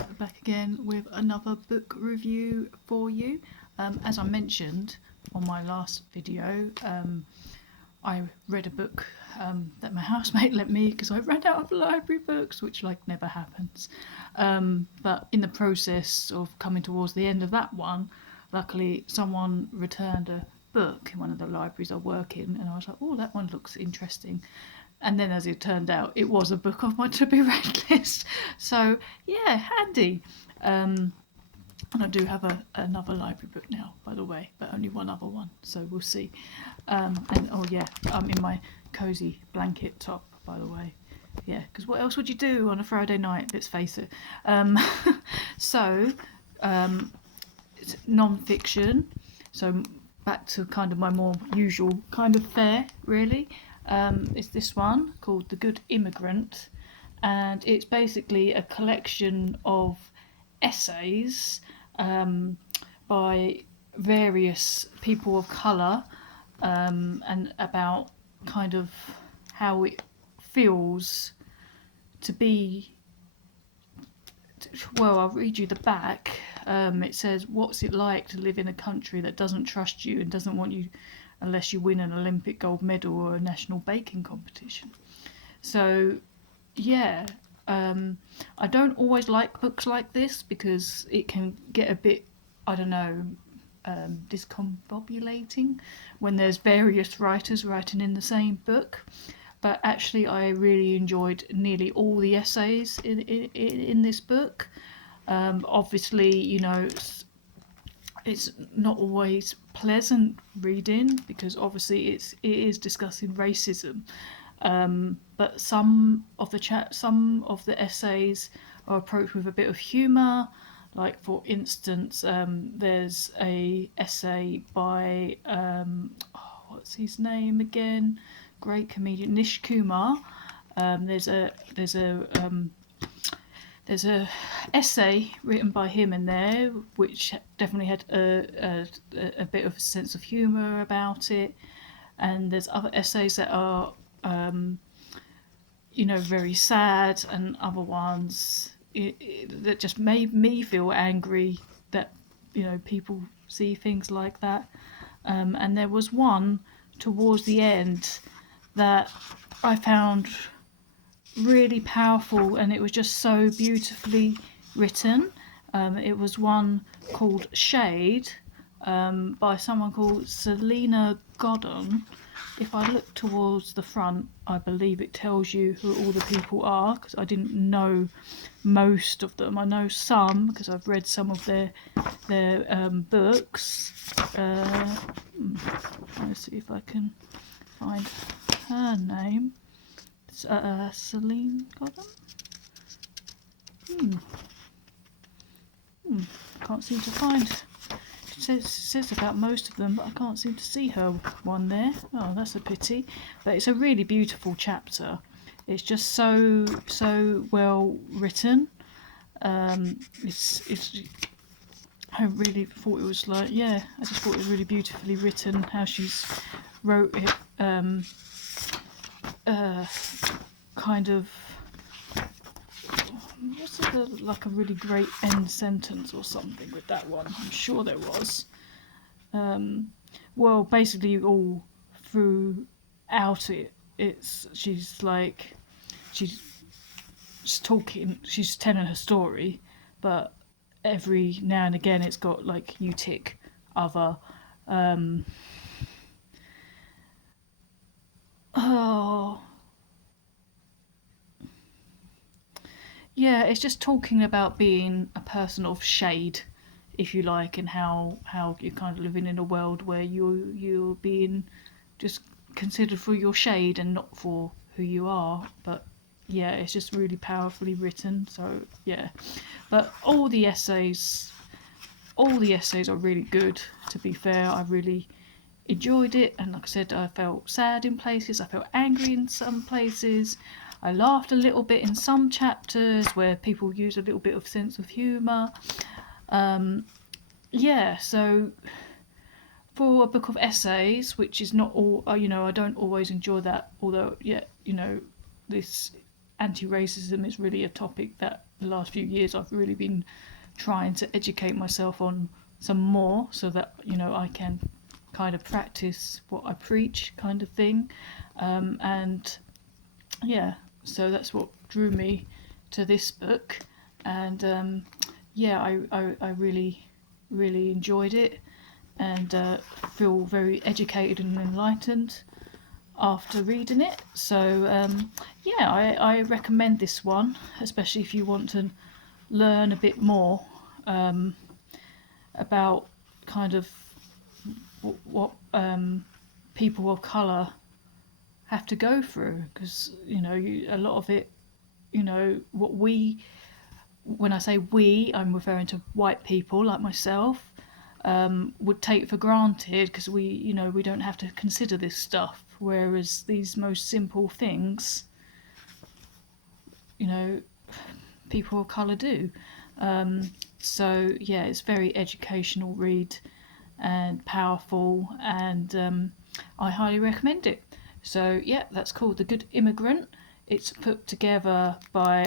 I'm back again with another book review for you. As I mentioned on my last video, I read a book that my housemate lent me because I ran out of library books, which like never happens. But in the process of coming towards the end of that one, luckily someone returned a book in one of the libraries I work in, and I was like, oh, that one looks interesting. And then, as it turned out, it was a book off my to-be-read list. So, yeah, handy. And I do have another library book now, by the way, but only one other one, so we'll see. And, oh yeah, I'm in my cosy blanket top, by the way. Yeah, because what else would you do on a Friday night, let's face it. So, it's non-fiction, so back to kind of my more usual kind of fare, really. It's this one called The Good Immigrant, and it's basically a collection of essays by various people of colour, and about kind of how it feels to be, well, I'll read you the back. It says, what's it like to live in a country that doesn't trust you and doesn't want you unless you win an Olympic gold medal or a national baking competition. So, yeah, I don't always like books like this because it can get a bit, I don't know, discombobulating when there's various writers writing in the same book. But actually, I really enjoyed nearly all the essays in this book. Obviously, you know, it's not always pleasant reading because obviously it is discussing racism. But some of the essays are approached with a bit of humour. Like, for instance, there's a essay by what's his name again? Great comedian Nish Kumar. There's a essay written by him in there, which definitely had a bit of a sense of humour about it. And there's other essays that are, you know, very sad, and other ones that just made me feel angry that, you know, people see things like that. And there was one towards the end that I found really powerful, and it was just so beautifully written. It was one called Shade, by someone called Selena Godden. If I look towards the front, I believe it tells you who all the people are, because I didn't know most of them. I know some because I've read some of their books. Let's see if I can find her name. Celine Godden? Can't seem to find. It says about most of them, but I can't seem to see her one there. Oh, that's a pity. But it's a really beautiful chapter. It's just so well written. It's I really thought it was like, yeah, I just thought it was really beautifully written how she's wrote it. Kind of, what's it, like a really great end sentence or something with that one? I'm sure there was. Well, basically all throughout she's talking, she's telling her story, but every now and again it's got like you tick other. Yeah, it's just talking about being a person of shade, if you like, and how you're kind of living in a world where you're being just considered for your shade and not for who you are. But yeah, it's just really powerfully written. So yeah, but all the essays are really good. To be fair, I really enjoyed it, and like I said, I felt sad in places, I felt angry in some places, I laughed a little bit in some chapters where people use a little bit of sense of humour. Yeah, so for a book of essays, which is not all, you know, I don't always enjoy that, although, yeah, you know, this anti-racism is really a topic that the last few years I've really been trying to educate myself on some more, so that I can kind of practice what I preach, kind of thing. And yeah, so that's what drew me to this book. And yeah, I really enjoyed it, and feel very educated and enlightened after reading it. So yeah, I recommend this one, especially if you want to learn a bit more about kind of what people of colour have to go through, because a lot of it, what we, when I say we, I'm referring to white people like myself, would take for granted, because we don't have to consider this stuff, whereas these most simple things, people of colour do. So yeah, it's very educational read and powerful, and I highly recommend it. So yeah, that's called The Good Immigrant. It's put together by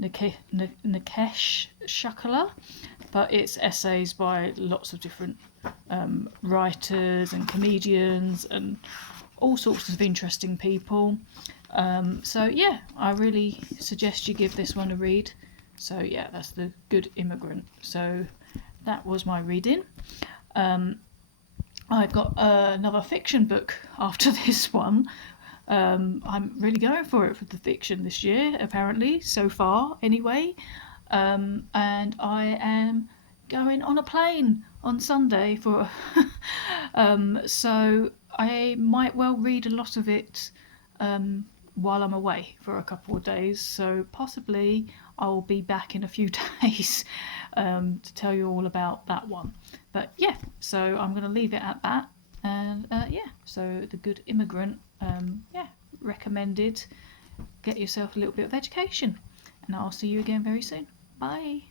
Nikesh Shukla, but it's essays by lots of different writers and comedians and all sorts of interesting people. So yeah, I really suggest you give this one a read. So yeah, that's The Good Immigrant. So that was my reading. I've got another fiction book after this one. I'm really going for it for the fiction this year, apparently, so far anyway. And I am going on a plane on Sunday for so I might well read a lot of it while I'm away for a couple of days, so possibly I'll be back in a few days to tell you all about that one. But yeah, so I'm going to leave it at that. And yeah, so The Good Immigrant, yeah, recommended. Get yourself a little bit of education, and I'll see you again very soon. Bye.